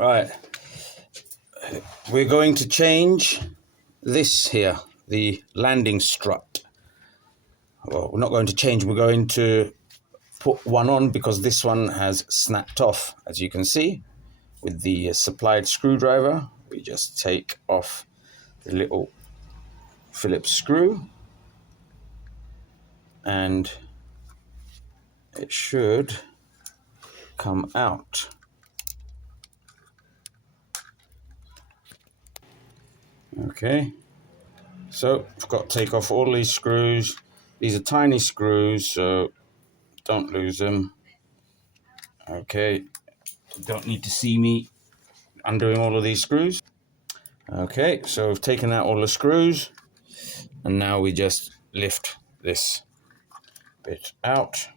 Right, we're going to change this here, the landing strut. Well, we're not going to change, we're going to put one on because this one has snapped off, as you can see. With the supplied screwdriver, we just take off the little Phillips screw and it should come out. Okay, so I've got to take off all these screws. These are tiny screws, so don't lose them. Okay, don't need to see me undoing all of these screws. Okay, so we've taken out all the screws and now we just lift this bit out.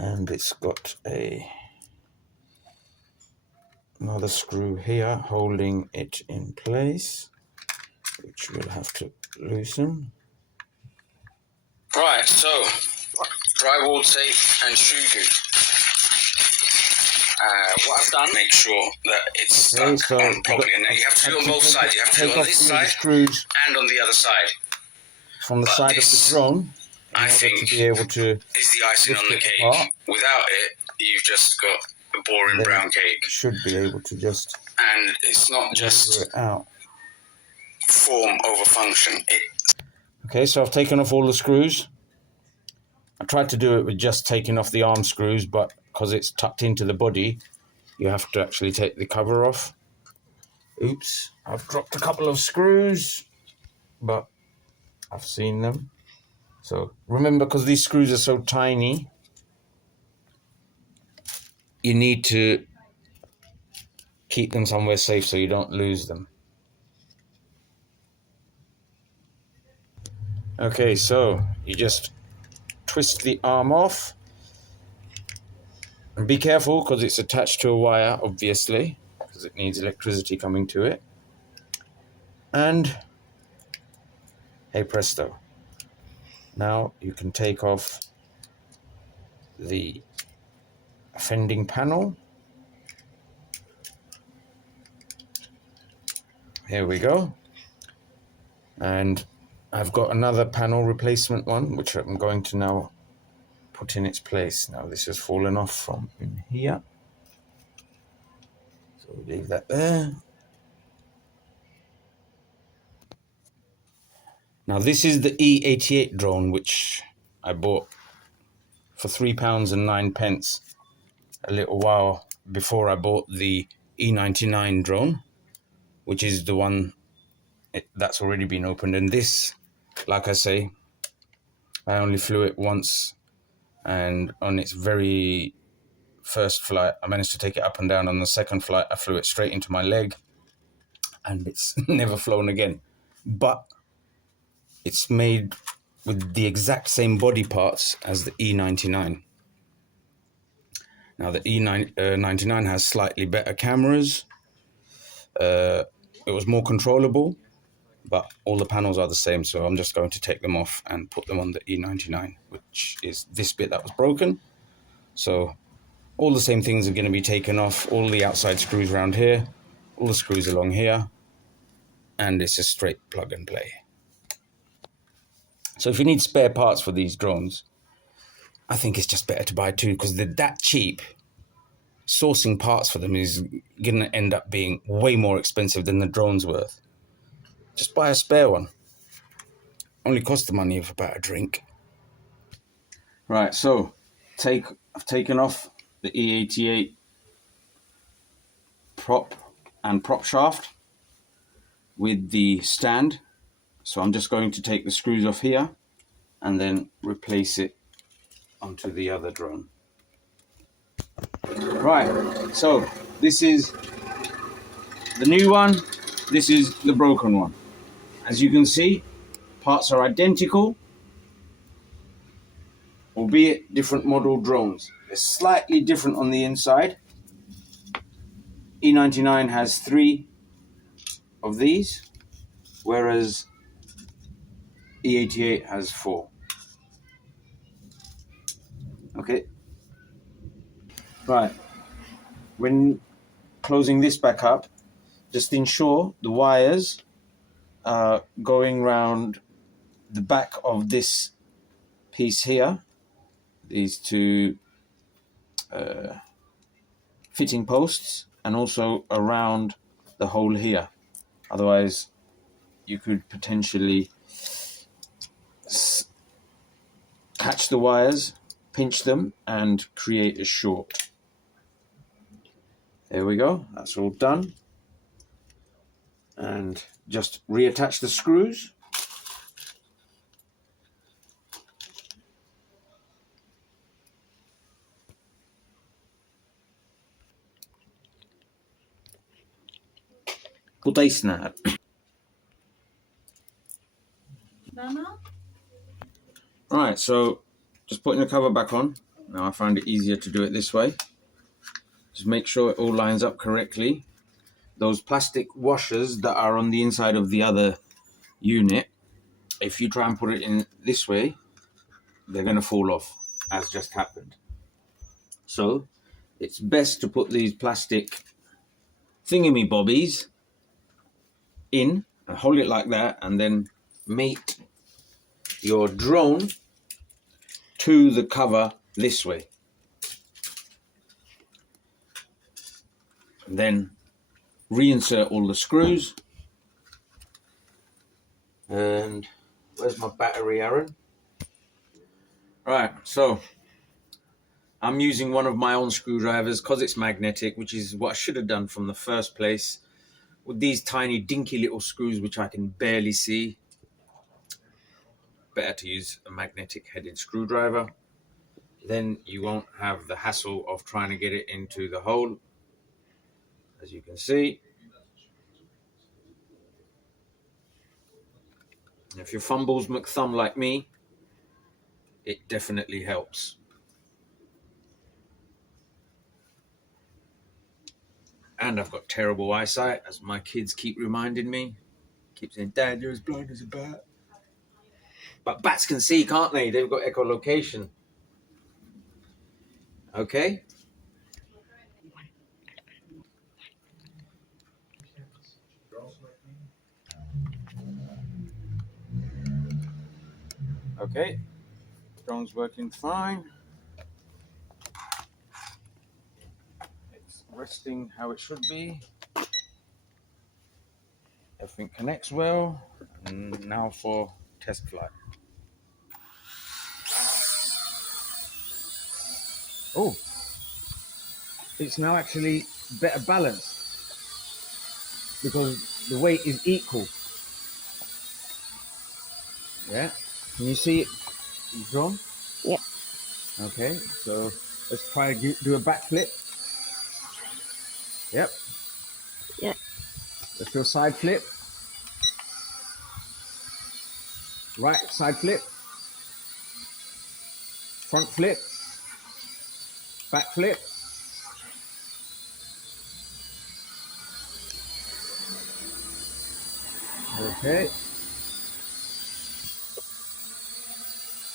And it's got another screw here holding it in place, which we'll have to loosen. Right, so drywall tape and shoe glue. What I've done, make sure that it's stuck on properly. And now you have to do it on both sides. You have to do it on this side and on the other side. From the side of the drone, I think, to be able to is the icing on the cake. Apart. Without it, you've just got a boring brown cake. Should be able to just. And it's not just form over function. Okay, so I've taken off all the screws. I tried to do it with just taking off the arm screws, but because it's tucked into the body, you have to actually take the cover off. Oops, I've dropped a couple of screws, but I've seen them. So remember, because these screws are so tiny, you need to keep them somewhere safe so you don't lose them. Okay, so you just twist the arm off. And be careful because it's attached to a wire, obviously, because it needs electricity coming to it. And hey presto. Now you can take off the fending panel. Here we go. And I've got another panel replacement one, which I'm going to now put in its place. Now this has fallen off from in here. So we'll leave that there. Now this is the E88 drone, which I bought for £3.09 a little while before I bought the E99 drone, which is the one that's already been opened. And this, like I say, I only flew it once, and on its very first flight I managed to take it up and down. On the second flight I flew it straight into my leg and it's never flown again. But it's made with the exact same body parts as the E99. Now the E99 has slightly better cameras. It was more controllable, but all the panels are the same, so I'm just going to take them off and put them on the E99, which is this bit that was broken. So all the same things are going to be taken off, all the outside screws around here, all the screws along here, and it's a straight plug and play. So if you need spare parts for these drones, I think it's just better to buy two, because they're that cheap. Sourcing parts for them is going to end up being way more expensive than the drone's worth. Just buy a spare one. Only costs the money of about a drink. Right, so I've taken off the E88 prop and prop shaft with the stand. So I'm just going to take the screws off here and then replace it onto the other drone. Right, so this is the new one, this is the broken one. As you can see, parts are identical, albeit different model drones. They're slightly different on the inside. E99 has 3 of these, whereas E88 has 4. Okay. Right. When closing this back up, just ensure the wires are going round the back of this piece here, these two fitting posts, and also around the hole here. Otherwise, you could potentially catch the wires, pinch them, and create a short. There we go, that's all done. And just reattach the screws. Putaisna. Alright, so just putting the cover back on. Now I find it easier to do it this way. Just make sure it all lines up correctly. Those plastic washers that are on the inside of the other unit, if you try and put it in this way, they're going to fall off, as just happened. So it's best to put these plastic thingamybobbies in and hold it like that, and then mate your drone to the cover this way. And then reinsert all the screws. And where's my battery, Aaron? Right, so I'm using one of my own screwdrivers because it's magnetic, which is what I should have done from the first place. With these tiny dinky little screws which I can barely see, better to use a magnetic headed screwdriver. Then you won't have the hassle of trying to get it into the hole. As you can see, if you fumbles McThumb like me, it definitely helps. And I've got terrible eyesight, as my kids keep reminding me. Keep saying, Dad, you're as blind as a bat. But bats can see, can't they? They've got echolocation. Okay? Okay. Drone's working fine. It's resting how it should be. Everything connects well. And now for test flight. Oh, it's now actually better balanced because the weight is equal. Yeah, can you see it, John? Yep. Okay, so let's try to do a backflip. Yep. Yep. Let's do a side flip. Right side flip. Front flip. Back flip. Okay.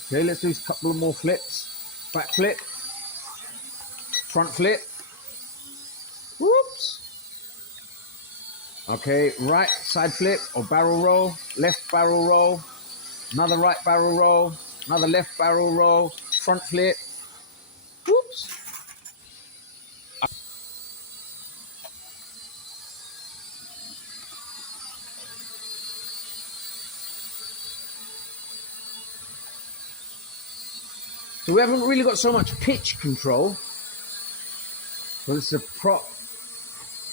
Okay, let's do a couple of more flips. Back flip. Front flip. Whoops. Okay, right side flip or barrel roll. Left barrel roll. Another right barrel roll. Another left barrel roll. Front flip. Whoops. So we haven't really got so much pitch control. But it's a prop.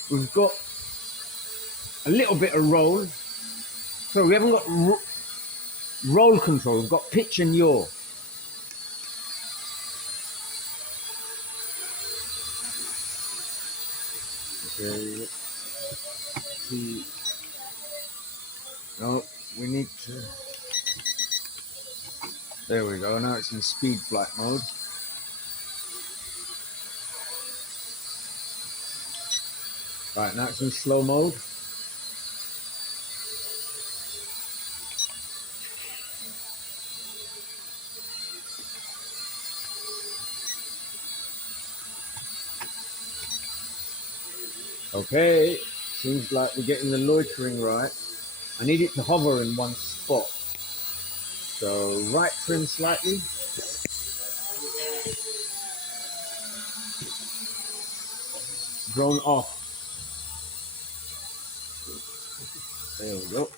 We've got a little bit of roll. So we haven't got roll control. We've got pitch and yaw. Okay. No, we need to. There we go. Now it's in speed flight mode. Right, now it's in slow mode. Okay, seems like we're getting the loitering right. I need it to hover in one spot. So right trim slightly. Drone off. There we go.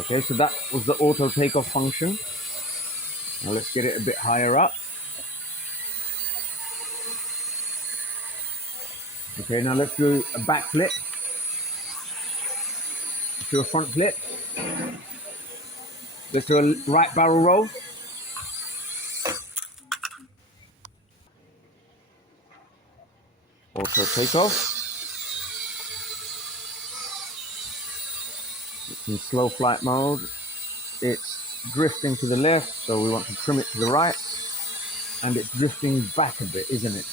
Okay, so that was the auto takeoff function. Now let's get it a bit higher up. Okay, now let's do a back flip. Let's do a front flip. Let's do a right barrel roll. Auto takeoff. It's in slow flight mode. It's drifting to the left, so we want to trim it to the right. And it's drifting back a bit, isn't it?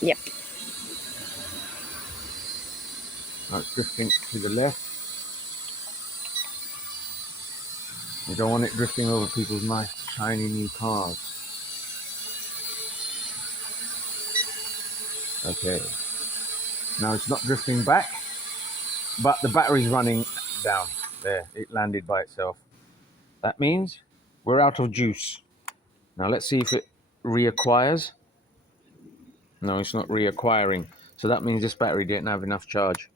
Yep. Now it's drifting to the left. We don't want it drifting over people's nice, shiny new cars. Okay. Now it's not drifting back, but the battery's running down. There, it landed by itself. That means we're out of juice. Now let's see if it reacquires. No, it's not reacquiring. So that means this battery didn't have enough charge.